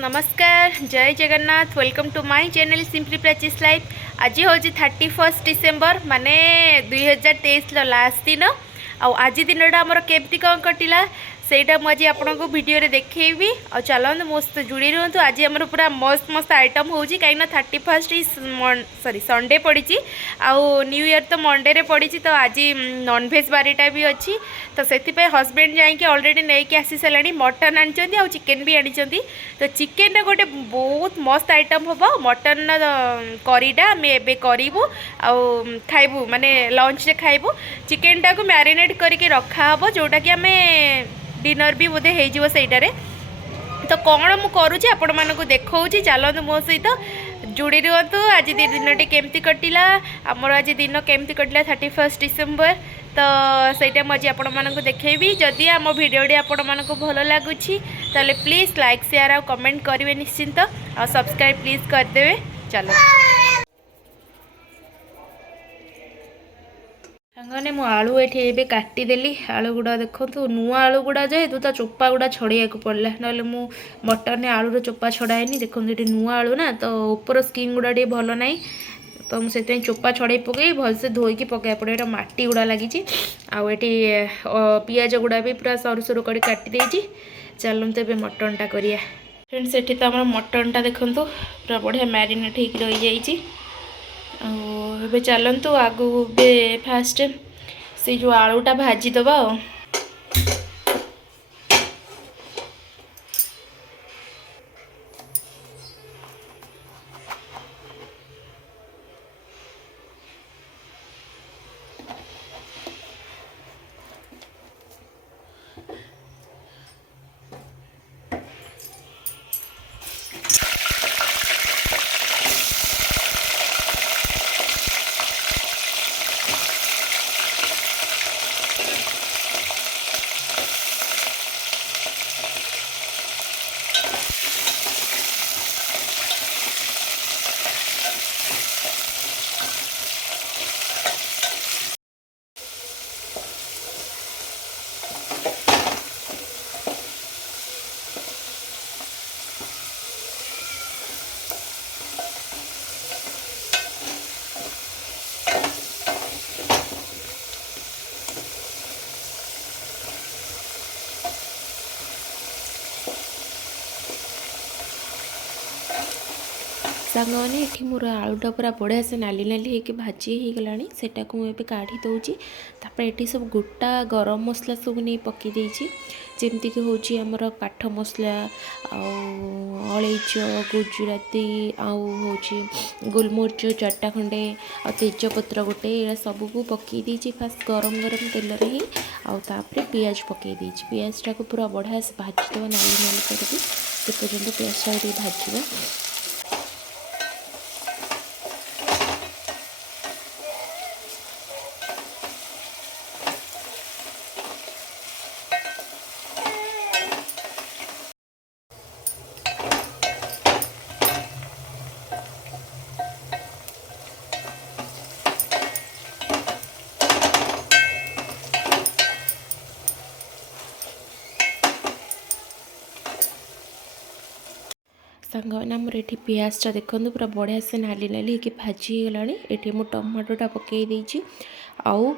नमस्कार जय Jagannath welcome to my channel simply practice life. आज हूँ 31 डिसेम्बर माने 2023 लास्ट दिन आज दिनटा आमर केमती कौन कटिला सेटा मुझे आपको वीडियो रे देखी और चलते मस्त जुड़ी रुहतु। आज आम पूरा मस्त मस्त आइटम हो कहीं 31 सॉरी संडे पड़ी आउ न्यू ईयर तो मंडे रे पड़ी तो आज नॉनवेज बारीटा भी अच्छी तो से हस्बैंड जाकि ऑलरेडी नहीं आसी सारे मटन आनी आ चिकेन भी आनी तो चिकेन गोटे बहुत मस्त आइटम हम मटन करीटा आम एवं करूँ खाइबू माने लंच रे खाइबू चिकेन टाक मैरिनेट करके रखा हम जोटा कि आम डिनर भी बोधे हो सहीटारे तो कौन मु करुँची आपण मानक देखा चलतु मो सहित जुड़ी रुहतु। आज दिन केमती कटिला आमर आज दिन केमती कटिला 31 डिसेम्बर तो सहीटा मुझे आपण मानक देखी जदि आम भिडियोटी आपण मानक भल लगुच ताले प्लीज़ लाइक शेयर और कमेंट करेंगे निश्चिंत और सब्सक्राइब प्लीज़ करदे। चलो साने मु आलू ये काटिदेली आलू गुड़ा देखो नुआ आलू गुड़ा जेहेतु ता चोपा गुड़ा छड़िया पड़ा ना मु मटन आलूर चोपा छड़ाएनी देखो ये नुआ आलू ना तो ऊपर स्किन गुड़ा टे भल ना तो मुझे चोपा छड़े पकई भलसे धोईकी पकड़ा पड़े ये मटी गुड़ा लगी आठी पियाज गुड़ा भी पूरा सरू सरू कर काटी चलते ए मटनटा करिया फ्रेंड्स। ये तो आम मटनटा देखु पूरा बढ़िया मैरिनेट हो रही जाइए आबे चलतु आगु फास्ट से जो आलूटा भाजीदबा सांगने ये मोर आलूटा पूरा बढ़िया से नाली नाली होकर भाजी हो गला सेटा को मुझे काढ़ी दूची ये सब गोटा गरम मसला सब नहीं पकई जमती कि हूँ आमर काठ मसला अलैच गुजराती आँ गोलमरिच 4टा खंडे आ तेजपत्र गोटे ये सबको पकई फास्ट गरम गरम तेल ही आउे पियाज पकई पियाजटा को पूरा बढ़िया से भाजीद नाली नाली करके पर्यटन पियाजटा भाजवा। सांगने आमर ये पियाजटा देखो पूरा बढ़िया से नाली नाली होकर भाजी गला ये मुझे टमाटोटा पकई आउ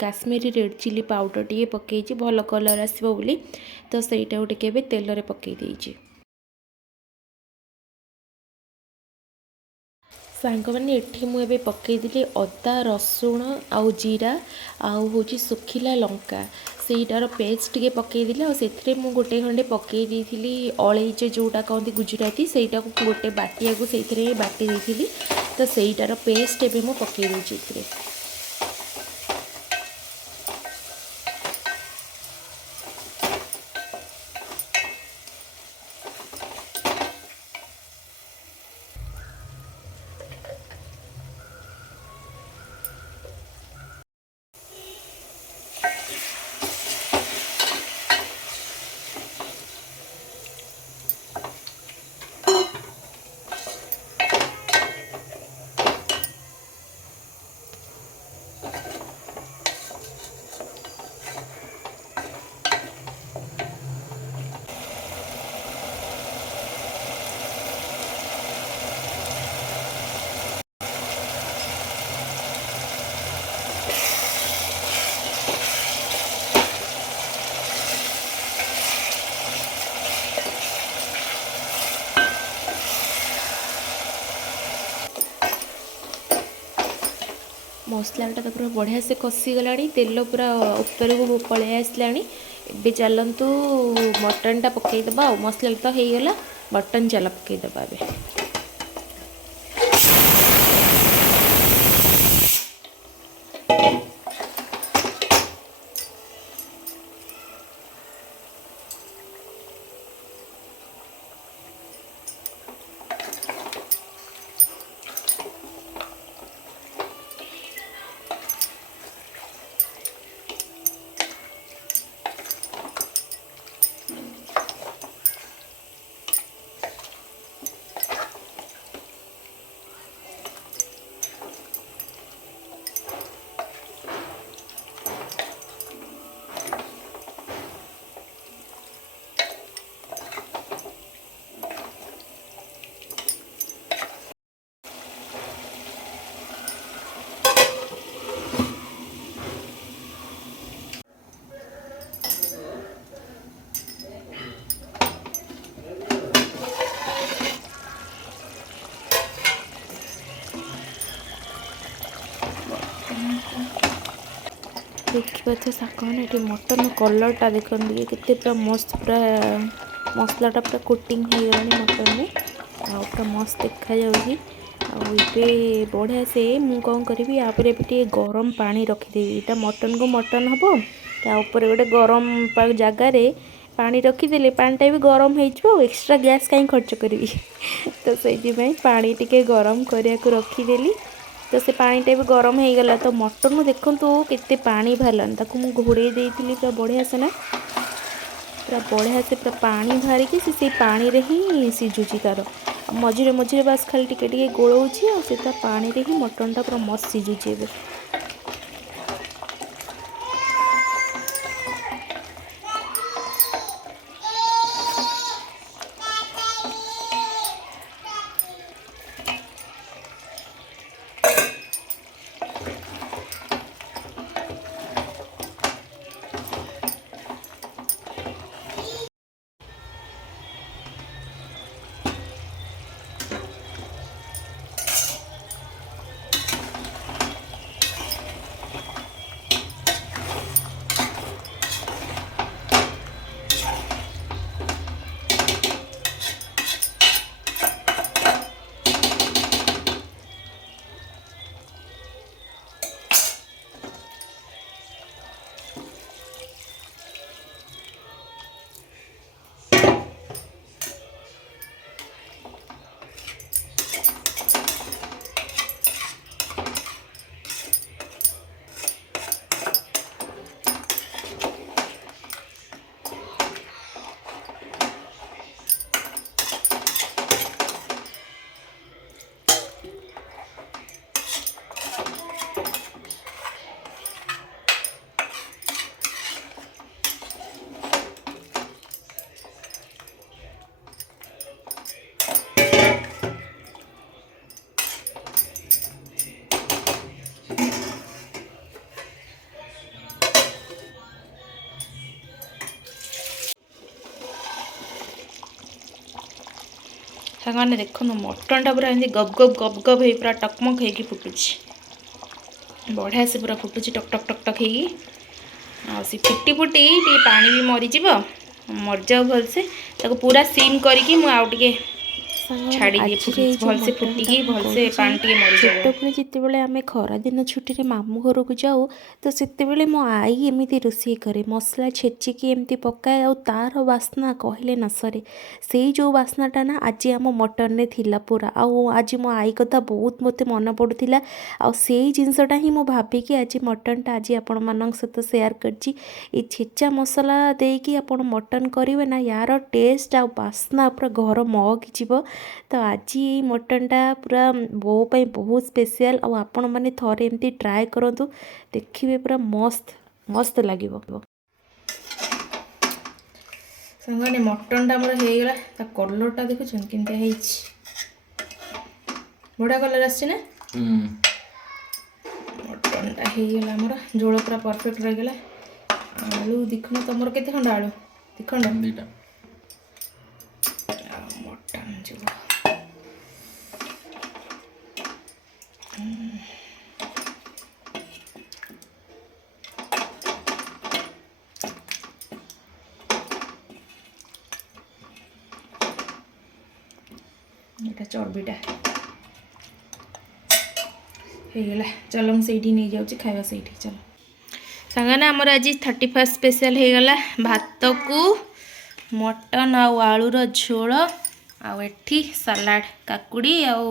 काश्मीरी रेड चिली पाउडर टे पकई भल कलर आसो बोली तो सहीटा टे तेल पकई सांग मैंने ये मुझे पकईदी अदा रसुण आउ जीरा आउ हूँ सुखिला लंका सेटार पेस्ट टे पकईदी से गोटे खंडे पकई अलैच जोटा कहते गुजराती सेटा को गोटे बाटिया को से बाटी देती तो सेटार पेस्ट एवं मुझे पकई दूसरी मसलाटा तो पूरा बढ़िया से कषी गला तेल पूरा ऊपर को पलि आसला ए चलतु मटनटा पकईदबा मसला तो हो गला मटन चल पकईदबा ए देखिए तो साकने ये मटन कलरटा देखते के पूरा मस्त पूरा मसलाटा पूरा कोटिंग हो गला मटन में पूरा मस्त देखा जाऊँगी आबे बढ़िया से मुझे कौन करी यापर भी गरम पानी रखीदेवी यहाँ मटन को मटन हम तापर गोटे गरम जगार पानी रखीदे पानीटा भी गरम हो एक्स्ट्रा गैस कहीं खर्च करी तो से पानी टिके गरम करने को रखीदेली तो से पानीटा भी गरम हो गला तो मटन देखु केते पानी बाहरलानी ताकू मुझे घोड़े देती पूरा बढ़िया से ना पूरा बढ़िया से पूरा पानी बाहर कि से पानी रे ही सिझुची तार मझे मझे बास खाली टिके गोलौची आ से पानी रे ही मटनटा पूरा मस्त सिझुची ए सागने देखो मटनटा पूरा एमती गब गब गब गब हो पूरा टकमक हो फुटुची बढ़िया से पूरा फुटुची टक टक टक टक हो फुटी फुटी टे पानी भी मरीज मरजाऊ भलसे पूरा सीम करके मुझे छाड़ी दिए भलसे फुटिकी भलसे पानी टे मरी छोटे जिते आम खरा दिन छुट्टी मामू घर को जाऊ तो सेते मो आई एमती रोषे करे मसला छेचिकी एमती पकाए आ तार बास्ना कहले न सरे से जो बास्नाटा ना आज आम मटन रे थिला पूरा आज मो आई कथा बहुत मते मन पड़ुथिला आ से जिनसटा ही मो भाबिकी आज मटनटा आज आपण मानक सहित शेयर करची ए छेचा मसला देकी आपण मटन करिवे ना यार टेस्ट आ बास्ना पूरा घर महकी जीव तो आज ये मटनटा पूरा बो पाई बहुत स्पेशल आ आपण माने थरे एमती ट्राए करंतु देखिबे पूरा मस्त मस्त लागिवो संगने मटनटा मोर हे गेला ता कलरटा देखु छन किंते हेछि बड़ा कलर आछि ना मटनटा हे गेला मोर झोल पूरा परफेक्ट रह गेला आलू दिखनो तमर केते खंड आलू दिखंड दीटा मटन जो ଏଇଟା ଚର୍ବିଟା ହେଇଗଲା। ଚାଲ ମୁଁ ସେଇଠି ନେଇଯାଉଛି ଖାଇବା ସେଇଠି। ଚାଲ ସାଙ୍ଗମାନେ ଆମର ଆଜି 31st ସ୍ପେଶାଲ ହେଇଗଲା ଭାତକୁ ମଟନ ଆଉ ଆଳୁର ଝୋଳ ଆଉ ଏଠି ସାଲାଡ଼ କାକୁଡ଼ି ଆଉ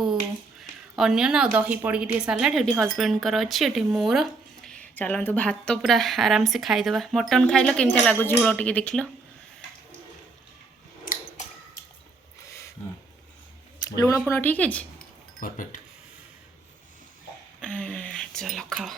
ଅନିଅନ୍ ଆଉ ଦହି ପଡ଼ିକି ଟିକେ ସାଲାଡ଼। ଏଠି ହଜବେଣ୍ଡଙ୍କର ଅଛି, ଏଠି ମୋର। ଚାଲନ୍ତୁ ଭାତ ପୁରା ଆରାମସେ ଖାଇଦେବା। ମଟନ୍ ଖାଇଲ କେମିତି ଲାଗୁଛି ଝୋଳ ଟିକେ ଦେଖିଲ। ଲୁଣ ଫୁଣ ଠିକ୍ ଅଛି, परफेक्ट। चलो खाओ।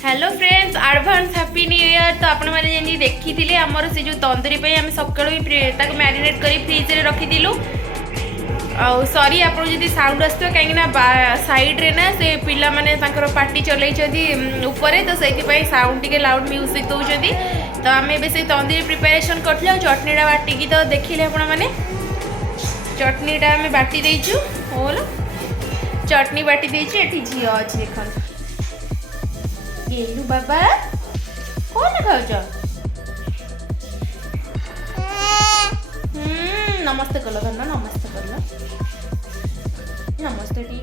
Hello friends, advance happy new year. तो आपण मैंने जमी देखी थी आमर से जो तंदूरी हम सका मैरिनेट कर फ्रिज रे रखीलु। आउ सॉरी आप साउंड आसो कहीं साइड्रे ना से पिला माने पार्टी चल ऊपर, तो से साउंड टी लाउड म्यूजिक दौरान। तो आम ए तंदूरी प्रिपेरेसन करूँ। चटनीटा बाटिकी तो देखिले आपण मैंने चटनीटा आम बाटी देचु। बोलो चटनी बाटी देची। एठी झी अच्छी देख गेलु बाबा कौन खाऊच? नमस्ते कल धन, नमस्ते कल, नमस्ते टी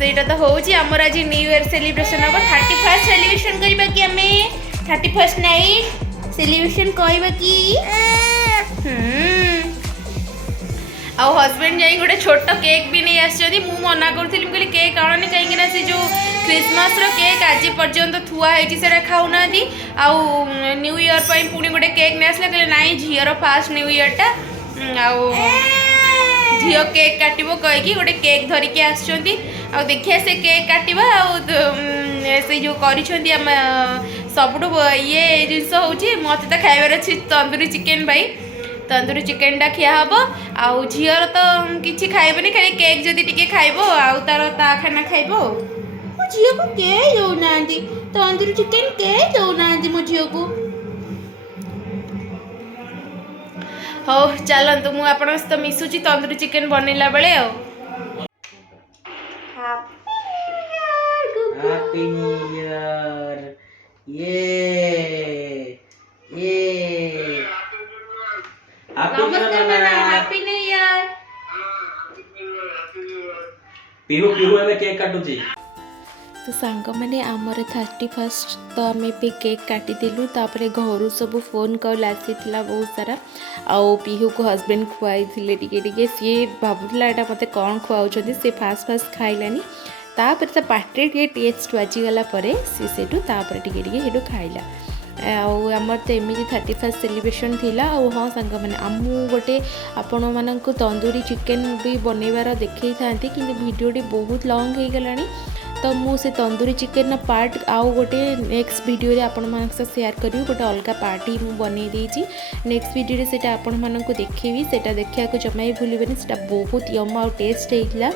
आईटा तो हूँ आमर आज न्यू ईयर सेलिब्रेशन हम 31st सेलिब्रेशन करवा कि आम 31st नाइट सेलिब्रेशन करवा कि आउ हजबैंड जाई गोटे छोट केक भी नहीं आसछथि। मु मना करथि कहली केक आणनी कहीं ना से जो क्रिसमस रो केक आज पर्यंत थुआ है से खाऊ ना। आउ न्यू ईयर पर पुणी गोटे केक नहीं आसला कहले नाई झीर फास्ट न्यू ईयर टा आउ झील केक काटो कहीकि गोटे केक धरिकी आसछथि। आउ देखिए से केक काटिबा आउ से जो करिछथि हम सबुठ ये जिनस होची मते तो खाइबार अछि तंदूरी चिकन भाई। तंदूरी चिकनटा खिया हम। आउ झीर तो किसी खाइबनी, खाली केक जदि टिके खाइबो आउ तार ता खाना खाइबो। मो झील को के दौना तंदूरी चिकन के दौना मो झील को। हो चलतु मु आपण सहित मिसुची तंदूरी चिकन बनैला बेले। Happy new year. ये happy new year. Pihu Pihu एबे केक काटुची। तो सांग मैंने आमर 31st तो आम ए केक काटिदेलु। तापर घर सब फोन कॉल आसी बहुत सारा। आउ पीहू को हजबैंड खुआई टे सी भावुला यहाँ मत कौन खुआउं से फास्ट खाइलानी। तापर ता पाटे टे टेस्ट बाजीगला सी टे खाइला। आमर तो एमती 31st सेलिब्रेशन थिला। हाँ सांग मैंने आमु गोटे आपण मानक तंदूरी चिकेन भी बनइबार देखई था कि वीडियोटी बहुत लॉन्ग हो गलानी। तो मुझे तंदूरी चिकेन पार्ट आउ गोटे नेक्स्ट वीडियो रे आपण मानक से शेयर करी। गोटे अलग पार्ट ही मुझे बनई देछि। नेक्स्ट वीडियो रे सेटा आपण मानक देखिबी। सेटा देखिया को जमा ही भूलिबेनी। सेटा बहुत यम आउ टेस्ट हेइला।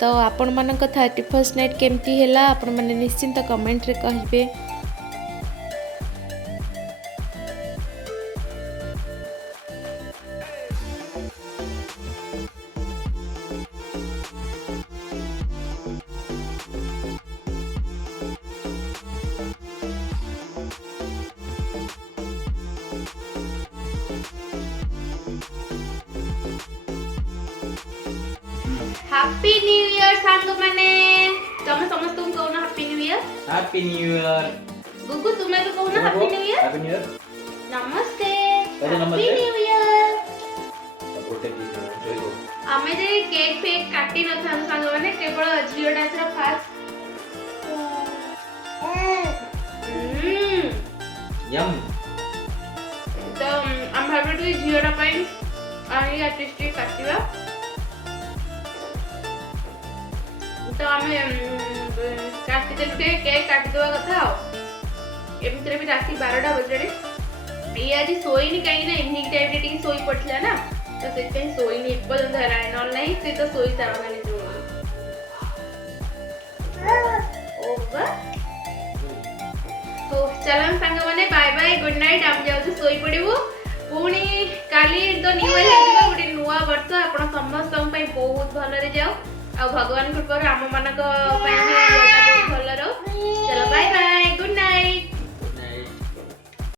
तो आपण मानक 31st नाइट केमती हैला आपण माने निश्चिंत कमेंट रे कहिबे। हैप्पी न्यू ईयर सांग माने तुम समस्त तुम कहू ना happy new year. Happy new year. Gugu तुम्हें भी कहू ना happy new year. Happy new year. नमस्ते कहू हैप्पी नमस्ते। New year. सपोर्ट की जोइबो। आमे जे केक फेक काटी न था सांग माने केवल जियो डांसर फास्ट यम। तो हम भाबे जियो डा पई आनी आर्टिस्ट काटिबा तो हमें काटी देलु के केक काटी देवा कथा एमतरे भी राती 12टा बजड़े ये आज सोईनी कहीं ना इवनिंग टाइम रे टिक सोई पड़ला ना तो से कहीं सोईनी पर्यंत हराय न नहीं से तो सोई तावा खाली जो ओवर तो चलन संग माने बाय बाय गुड नाइट हम जाऊ सोई पड़िबो पुणी काली तो न्यू ईयर हेबो गुडी नुवा वर्ष आपण समस्त पई बहुत भल रे जाऊ आ भगवान कृपा आम मानक